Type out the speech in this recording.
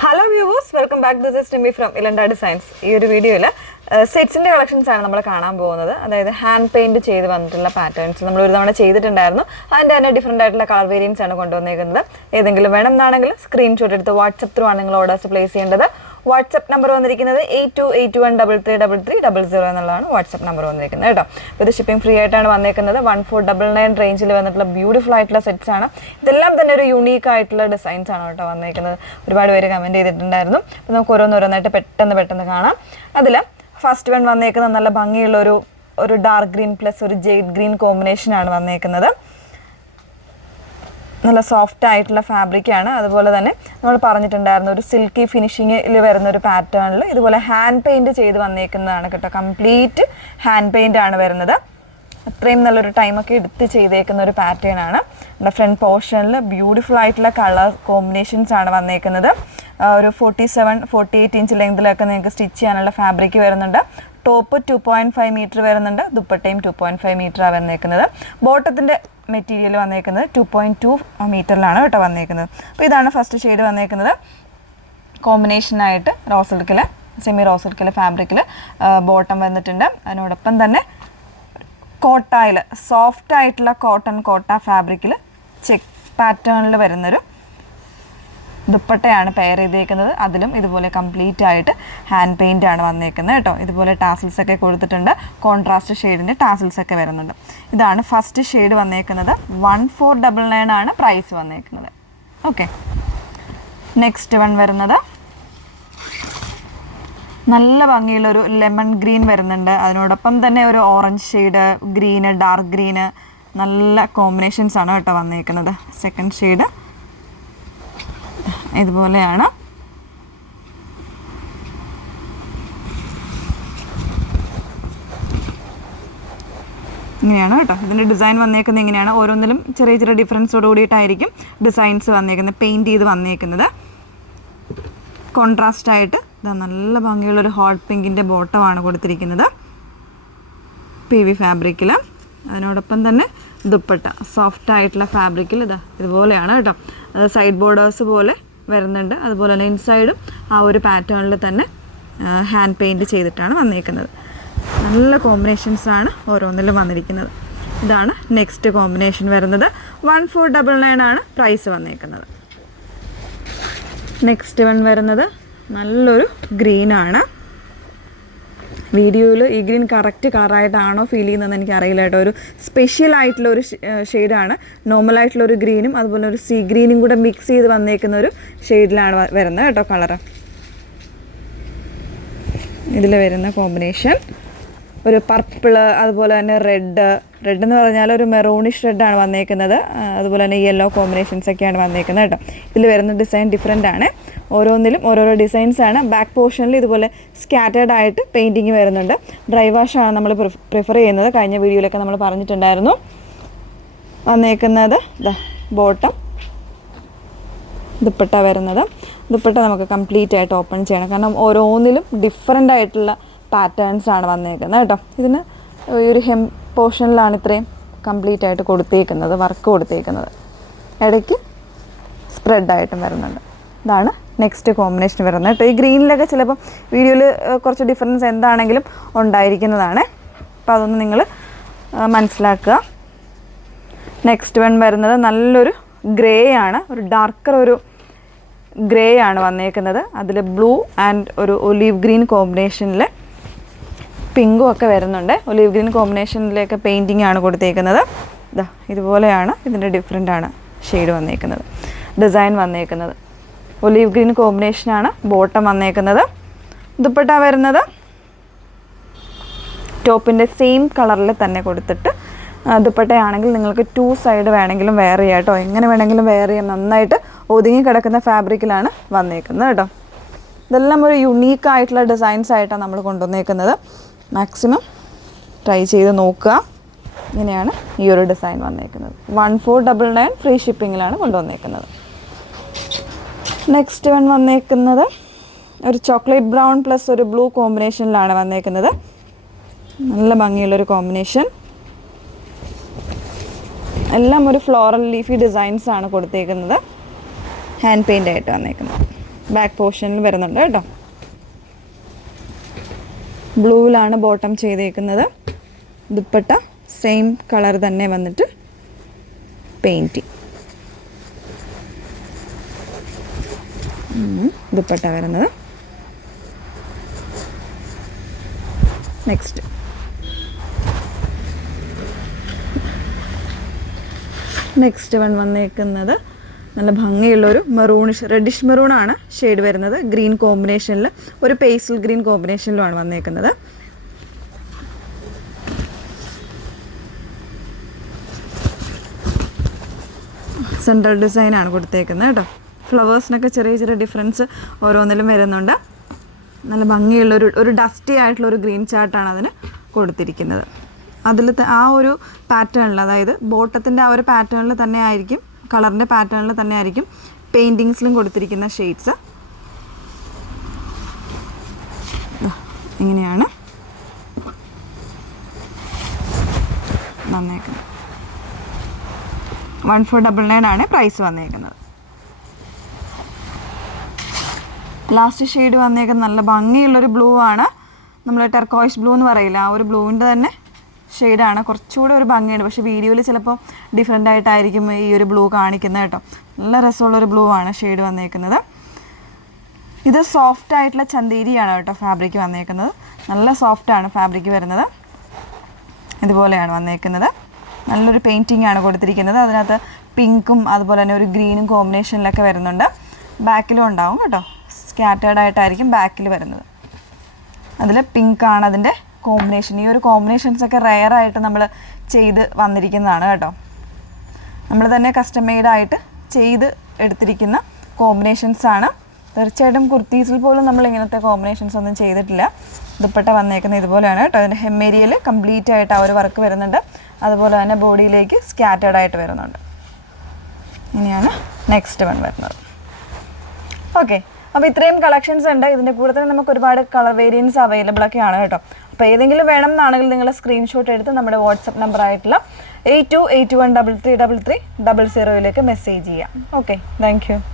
Hello viewers, welcome back. This is Timmy from Ilanda Designs. ഈ ഒരു വീഡിയോയിൽ സെറ്റ്സിന്റെ collections ആണ് നമ്മൾ കാണാൻ പോകുന്നത്. അതായത് ഹാൻഡ് പെയിന്റ് ചെയ്ത് വന്നിട്ടുള്ള പാറ്റേൺസ് നമ്മൾ ഒരു തവണ ചെയ്തിട്ടുണ്ടായിരുന്നു. അതിന്റെ തന്നെ ഡിഫറെന്റ് ആയിട്ടുള്ള കളർ വേരിയൻസ് ആണ് കൊണ്ടുവന്നേക്കുന്നത്. ഏതെങ്കിലും വേണമെന്നാണെങ്കിൽ സ്ക്രീൻഷോട്ട് എടുത്ത് വാട്സ്ആപ്പ് ത്രൂ ആണ് നിങ്ങൾ ഓർഡേഴ്സ് പ്ലേസ് ചെയ്യേണ്ടത്. വാട്സ്ആപ്പ് നമ്പർ വന്നിരിക്കുന്നത് 8281333300 എന്നുള്ളതാണ് വാട്സ്ആപ്പ് നമ്പർ വന്നിരിക്കുന്നത് കേട്ടോ. ഇത് ഷിപ്പിംഗ് ഫ്രീ ആയിട്ടാണ് വന്നേക്കുന്നത്. 1499 റേഞ്ചിൽ വന്നിട്ടുള്ള ബ്യൂട്ടിഫുൾ ആയിട്ടുള്ള സെറ്റ്സ് ആണ്. ഇതെല്ലാം തന്നെ ഒരു യുണീക്ക് ആയിട്ടുള്ള ഡിസൈൻസ് ആണ് കേട്ടോ വന്നേക്കുന്നത്. ഒരുപാട് പേര് കമൻറ്റ് ചെയ്തിട്ടുണ്ടായിരുന്നു. അപ്പോൾ നമുക്ക് ഓരോന്നോരോന്നായിട്ട് പെട്ടെന്ന് കാണാം. അതിൽ ഫസ്റ്റ് വൺ വന്നേക്കുന്നത് നല്ല ഭംഗിയുള്ള ഒരു ഡാർക്ക് ഗ്രീൻ പ്ലസ് ഒരു ജെയ്ഡ് ഗ്രീൻ കോമ്പിനേഷൻ ആണ് വന്നേക്കുന്നത്. നല്ല സോഫ്റ്റ് ആയിട്ടുള്ള ഫാബ്രിക്കാണ്. അതുപോലെ തന്നെ നമ്മൾ പറഞ്ഞിട്ടുണ്ടായിരുന്നു ഒരു സിൽക്കി ഫിനിഷിങ്ങിൽ വരുന്ന ഒരു പാറ്റേണിൽ ഇതുപോലെ ഹാൻഡ് പെയിൻറ്റ് ചെയ്ത് വന്നേക്കുന്നതാണ് കേട്ടോ. കംപ്ലീറ്റ് ഹാൻഡ് പെയിൻ്റ് ആണ് വരുന്നത്. അത്രയും നല്ലൊരു ടൈമൊക്കെ എടുത്ത് ചെയ്തേക്കുന്ന ഒരു പാറ്റേൺ ആണ്. നമ്മുടെ ഫ്രണ്ട് പോർഷനിൽ ബ്യൂട്ടിഫുൾ ആയിട്ടുള്ള കളർ കോമ്പിനേഷൻസ് ആണ് വന്നേക്കുന്നത്. ഒരു 47-48 ഇഞ്ച് ലെങ്തിലൊക്കെ നിങ്ങൾക്ക് സ്റ്റിച്ച് ചെയ്യാനുള്ള ഫാബ്രിക് വരുന്നുണ്ട്. ടോപ്പ് 2.5 മീറ്റർ വരുന്നുണ്ട്. ദുപ്പട്ടയും 2.5 മീറ്ററാണ് വന്നേക്കുന്നത്. ബോട്ടത്തിൻ്റെ മെറ്റീരിയൽ വന്നേക്കുന്നത് 2.2 മീറ്ററിലാണ് കേട്ടോ വന്നേക്കുന്നത്. അപ്പോൾ ഇതാണ് ഫസ്റ്റ് ഷെയ്ഡ് വന്നേക്കുന്നത്. കോമ്പിനേഷനായിട്ട് റോസിൽക്കിൽ സെമി റോസിൽക്കിൽ ഫാബ്രിക്കിൽ ബോട്ടം വന്നിട്ടുണ്ട്. അതിനോടൊപ്പം തന്നെ കോട്ടായിൽ സോഫ്റ്റ് ആയിട്ടുള്ള കോട്ട ഫാബ്രിക്കിൽ ചെക്ക് പാറ്റേണിൽ വരുന്നൊരു ദുപ്പട്ടയാണ് പെയർ ചെയ്തേക്കുന്നത്. അതിലും ഇതുപോലെ കംപ്ലീറ്റ് ആയിട്ട് ഹാൻഡ് പെയിൻ്റ് ആണ് വന്നേക്കുന്നത് കേട്ടോ. ഇതുപോലെ ടാസിൽസ് ഒക്കെ കൊടുത്തിട്ടുണ്ട്. കോൺട്രാസ്റ്റ് ഷെയ്ഡിൻ്റെ ടാസിൽസ് ഒക്കെ വരുന്നുണ്ട്. ഇതാണ് ഫസ്റ്റ് ഷെയ്ഡ് വന്നേക്കുന്നത്. 1499 ആണ് പ്രൈസ് വന്നേക്കുന്നത്. ഓക്കെ, നെക്സ്റ്റ് വൺ വരുന്നത് നല്ല ഭംഗിയുള്ളൊരു ലെമൺ ഗ്രീൻ വരുന്നുണ്ട്. അതിനോടൊപ്പം തന്നെ ഒരു orange shade, green, dark green, നല്ല കോമ്പിനേഷൻസ് ആണ് കേട്ടോ വന്നേക്കുന്നത്. സെക്കൻഡ് ഷെയ്ഡ് ഇതുപോലെയാണ്. ഇങ്ങനെയാണ് കേട്ടോ ഇതിൻ്റെ ഡിസൈൻ വന്നേക്കുന്നത്. ഇങ്ങനെയാണ്. ഓരോന്നിലും ചെറിയ ഡിഫറൻസോട് കൂടിയിട്ടായിരിക്കും ഡിസൈൻസ് വന്നേക്കുന്നത്, പെയിൻറ്റ് ചെയ്ത് വന്നേക്കുന്നത്. കോൺട്രാസ്റ്റ് ആയിട്ട് ഇതാ നല്ല ഭംഗിയുള്ളൊരു ഹോട്ട് പിങ്കിൻ്റെ ബോട്ടമാണ് കൊടുത്തിരിക്കുന്നത് PV ഫാബ്രിക്കിൽ. അതിനോടൊപ്പം തന്നെ ദുപ്പട്ട സോഫ്റ്റ് ആയിട്ടുള്ള ഫാബ്രിക്കിൽ ഇതുപോലെയാണ് കേട്ടോ. അത് സൈഡ് ബോർഡേഴ്സ് പോലെ വരുന്നുണ്ട്. അതുപോലെ തന്നെ ഇൻസൈഡും ആ ഒരു പാറ്റേണിൽ തന്നെ ഹാൻഡ് പെയിൻറ്റ് ചെയ്തിട്ടാണ് വന്നേക്കുന്നത്. നല്ല കോമ്പിനേഷൻസാണ് ഓരോന്നിലും വന്നിരിക്കുന്നത്. ഇതാണ് നെക്സ്റ്റ് കോമ്പിനേഷൻ വരുന്നത്. 1499 ആണ് പ്രൈസ് വന്നേക്കുന്നത്. നെക്സ്റ്റ് വൺ വരുന്നത് നല്ലൊരു ഗ്രീനാണ്. വീഡിയോയിൽ ഈ ഗ്രീൻ കറക്റ്റ് കളറായിട്ടാണോ ഫീൽ ചെയ്യുന്നതെന്ന് എനിക്കറിയില്ല കേട്ടോ. ഒരു സ്പെഷ്യൽ ആയിട്ടുള്ളൊരു ഷെയ്ഡാണ്. നോർമലായിട്ടുള്ളൊരു ഗ്രീനും അതുപോലെ ഒരു സീ ഗ്രീനും കൂടെ മിക്സ് ചെയ്ത് വന്നേക്കുന്ന ഒരു ഷെയ്ഡിലാണ് വരുന്നത് കേട്ടോ കളറ്. ഇതിൽ വരുന്ന കോമ്പിനേഷൻ ഒരു പർപ്പിള്, അതുപോലെ തന്നെ റെഡ് എന്ന് പറഞ്ഞാൽ ഒരു മെറൂണിഷ് റെഡാണ് വന്നേക്കുന്നത്. അതുപോലെ തന്നെ യെല്ലോ കോമ്പിനേഷൻസ് ഒക്കെയാണ് വന്നേക്കുന്നത് കേട്ടോ. ഇതിൽ വരുന്ന ഡിസൈൻ ഡിഫറെൻ്റ് ആണ്. ഓരോന്നിലും ഓരോരോ ഡിസൈൻസ് ആണ്. ബാക്ക് പോർഷനിൽ ഇതുപോലെ സ്കാറ്റേർഡ് ആയിട്ട് പെയിൻറ്റിങ് വരുന്നുണ്ട്. ഡ്രൈ വാഷാണ് നമ്മൾ പ്രിഫർ ചെയ്യുന്നത്. കഴിഞ്ഞ വീഡിയോയിലൊക്കെ നമ്മൾ പറഞ്ഞിട്ടുണ്ടായിരുന്നു. വന്നേക്കുന്നത് ബോട്ടം, ദുപ്പട്ട വരുന്നത്. ദുപ്പട്ട നമുക്ക് കംപ്ലീറ്റ് ആയിട്ട് ഓപ്പൺ ചെയ്യണം, കാരണം ഓരോന്നിലും ഡിഫറെൻ്റ് ആയിട്ടുള്ള പാറ്റേൺസ് ആണ് വന്നേക്കുന്നത് കേട്ടോ. ഇതിന് ഒരു ഹെം പോർഷനിലാണ് ഇത്രയും കംപ്ലീറ്റ് ആയിട്ട് കൊടുത്തേക്കുന്നത്, വർക്ക് കൊടുത്തേക്കുന്നത്. ഇടയ്ക്ക് സ്പ്രെഡായിട്ടും വരുന്നുണ്ട്. ഇതാണ് നെക്സ്റ്റ് കോമ്പിനേഷൻ വരുന്നത് കേട്ടോ. ഈ ഗ്രീനിലൊക്കെ ചിലപ്പം വീഡിയോയിൽ കുറച്ച് ഡിഫറൻസ് എന്താണെങ്കിലും ഉണ്ടായിരിക്കുന്നതാണ്. അപ്പോൾ അതൊന്ന് നിങ്ങൾ മനസ്സിലാക്കുക. നെക്സ്റ്റ് വൺ വരുന്നത് നല്ലൊരു ഗ്രേ ആണ്. ഒരു ഡാർക്കർ ഒരു ഗ്രേ ആണ് വന്നേക്കുന്നത്. അതിൽ ബ്ലൂ ആൻഡ് ഒരു ഒലീവ് ഗ്രീൻ കോമ്പിനേഷനിൽ പിങ്കും ഒക്കെ വരുന്നുണ്ട്. ഒലീവ് ഗ്രീൻ കോമ്പിനേഷനിലേക്ക് പെയിൻറ്റിംഗ് ആണ് കൊടുത്തേക്കുന്നത്. ഇതുപോലെയാണ് ഇതിൻ്റെ ഡിഫറെൻ്റ് ആണ് ഷെയ്ഡ് വന്നേക്കുന്നത്, ഡിസൈൻ വന്നേക്കുന്നത്. ഒലീവ് ഗ്രീൻ കോമ്പിനേഷനാണ് ബോട്ടം വന്നേക്കുന്നത്. ദുപ്പട്ട വരുന്നത് ടോപ്പിൻ്റെ സെയിം കളറിൽ തന്നെ കൊടുത്തിട്ട് ദുപ്പട്ടയാണെങ്കിൽ നിങ്ങൾക്ക് 2 സൈഡ് വേണമെങ്കിലും വെയർ ചെയ്യാം കേട്ടോ. എങ്ങനെ വേണമെങ്കിലും വെയർ ചെയ്യാം. നന്നായിട്ട് ഒതുങ്ങി കിടക്കുന്ന ഫാബ്രിക്കിലാണ് വന്നേക്കുന്നത് കേട്ടോ. ഇതെല്ലാം ഒരു യുണീക്ക് ആയിട്ടുള്ള ഡിസൈൻസ് ആയിട്ടാണ് നമ്മൾ കൊണ്ടുവന്നേക്കുന്നത്. മാക്സിമം ട്രൈ ചെയ്ത് നോക്കുക. ഇങ്ങനെയാണ് ഈ ഒരു ഡിസൈൻ വന്നേക്കുന്നത്. 1499 ഫ്രീ ഷിപ്പിങ്ങിലാണ് കൊണ്ടുവന്നേക്കുന്നത്. നെക്സ്റ്റ് വൺ വന്നേക്കുന്നത് ഒരു ചോക്ലേറ്റ് ബ്രൗൺ പ്ലസ് ഒരു ബ്ലൂ കോമ്പിനേഷനിലാണ് വന്നേക്കുന്നത്. നല്ല ഭംഗിയുള്ളൊരു കോമ്പിനേഷൻ. എല്ലാം ഒരു ഫ്ലോറൽ ലീഫി ഡിസൈൻസ് ആണ് കൊടുത്തേക്കുന്നത്. ഹാൻഡ് പെയിൻ്റ് ആയിട്ട് വന്നേക്കുന്നത്. ബാക്ക് പോർഷനിൽ വരുന്നുണ്ട് കേട്ടോ. ബ്ലൂവിലാണ് ബോട്ടം ചെയ്തേക്കുന്നത്. ദുപ്പട്ട സെയിം കളർ തന്നെ വന്നിട്ട് പെയിൻറ്റിങ്. ദുപ്പട്ട വരുന്നത്. നെക്സ്റ്റ് വൺ വന്നേക്കുന്നത് നല്ല ഭംഗിയുള്ളൊരു മെറൂണിഷ് റെഡിഷ് മെറൂണാണ് ഷെയ്ഡ് വരുന്നത്. ഗ്രീൻ കോമ്പിനേഷനിൽ ഒരു പേസ്റ്റൽ ഗ്രീൻ കോമ്പിനേഷനിലുമാണ് വന്നേക്കുന്നത്. സെൻട്രൽ ഡിസൈനാണ് കൊടുത്തേക്കുന്നത് കേട്ടോ. ഫ്ലവേഴ്സിനൊക്കെ ചെറിയ ചെറിയ ഡിഫറൻസ് ഓരോന്നിലും വരുന്നുണ്ട്. നല്ല ഭംഗിയുള്ളൊരു ഡസ്റ്റി ആയിട്ടുള്ളൊരു ഗ്രീൻ ചാർട്ടാണ് അതിന് കൊടുത്തിരിക്കുന്നത്. അതിൽ ആ ഒരു പാറ്റേണിൽ, അതായത് ബോട്ടത്തിൻ്റെ ആ ഒരു പാറ്റേണിൽ തന്നെ ആയിരിക്കും, കളറിൻ്റെ പാറ്റേണിൽ തന്നെ ആയിരിക്കും പെയിൻറ്റിങ്സിലും കൊടുത്തിരിക്കുന്ന ഷെയ്ഡ്സ്. ഇങ്ങനെയാണ് വന്നേക്കുന്നത്. 1499 ആണ് പ്രൈസ് വന്നേക്കുന്നത്. ലാസ്റ്റ് ഷെയ്ഡ് വന്നേക്കുന്നത് നല്ല ഭംഗിയുള്ളൊരു ബ്ലൂ ആണ്. നമ്മൾ ടെർക്കോയിഷ് ബ്ലൂ എന്ന് പറയില്ല, ആ ഒരു ബ്ലൂവിൻ്റെ തന്നെ ഷെയ്ഡാണ്. കുറച്ചുകൂടി ഒരു ഭംഗിയുണ്ട്, പക്ഷേ വീഡിയോയിൽ ചിലപ്പോൾ ഡിഫറെൻ്റ് ആയിട്ടായിരിക്കും ഈ ഒരു ബ്ലൂ കാണിക്കുന്നത് കേട്ടോ. നല്ല രസമുള്ളൊരു ബ്ലൂ ആണ് ഷെയ്ഡ് വന്നേക്കുന്നത്. ഇത് സോഫ്റ്റ് ആയിട്ടുള്ള ചന്തേരിയാണ് കേട്ടോ ഫാബ്രിക് വന്നേക്കുന്നത്. നല്ല സോഫ്റ്റാണ് ഫാബ്രിക് വരുന്നത്. ഇതുപോലെയാണ് വന്നേക്കുന്നത്. നല്ലൊരു പെയിൻറ്റിംഗ് ആണ് കൊടുത്തിരിക്കുന്നത്. അതിനകത്ത് പിങ്കും അതുപോലെ തന്നെ ഒരു ഗ്രീനും കോമ്പിനേഷനിലൊക്കെ വരുന്നുണ്ട്. ബാക്കിലും ഉണ്ടാവും കേട്ടോ. സ്കാറ്റേർഡ് ആയിട്ടായിരിക്കും ബാക്കിൽ വരുന്നത്. അതിൽ പിങ്കാണ് അതിൻ്റെ കോമ്പിനേഷൻ. ഈ ഒരു കോമ്പിനേഷൻസൊക്കെ റെയറായിട്ട് നമ്മൾ ചെയ്ത് വന്നിരിക്കുന്നതാണ് കേട്ടോ. നമ്മൾ തന്നെ കസ്റ്റമൈഡായിട്ട് ചെയ്ത് എടുത്തിരിക്കുന്ന കോമ്പിനേഷൻസാണ്. തീർച്ചയായിട്ടും കുർത്തീസിൽ പോലും നമ്മൾ ഇങ്ങനത്തെ കോമ്പിനേഷൻസ് ഒന്നും ചെയ്തിട്ടില്ല. ദുപ്പട്ട വന്നേക്കുന്നത് ഇതുപോലെയാണ് കേട്ടോ. അതിൻ്റെ ഹെമ്മേരിയയിൽ കംപ്ലീറ്റ് ആയിട്ട് ആ ഒരു വർക്ക് വരുന്നുണ്ട്. അതുപോലെ തന്നെ ബോഡിയിലേക്ക് സ്കാറ്റേർഡ് ആയിട്ട് വരുന്നുണ്ട്. ഇനിയാണ് നെക്സ്റ്റ് വൺ വരുന്നത്. ഓക്കെ, അപ്പോൾ ഇത്രയും കളക്ഷൻസ് ഉണ്ട്. ഇതിൻ്റെ കൂടെ തന്നെ നമുക്ക് ഒരുപാട് കളർ വേരിയൻസ് അവൈലബിൾ ഒക്കെയാണ് കേട്ടോ. അപ്പോൾ ഏതെങ്കിലും വേണം എന്നാണെങ്കിൽ നിങ്ങൾ സ്ക്രീൻഷോട്ട് എടുത്ത് നമ്മുടെ വാട്സപ്പ് നമ്പർ ആയിട്ടുള്ള 8281333300 മെസ്സേജ് ചെയ്യാം. Okay, thank you.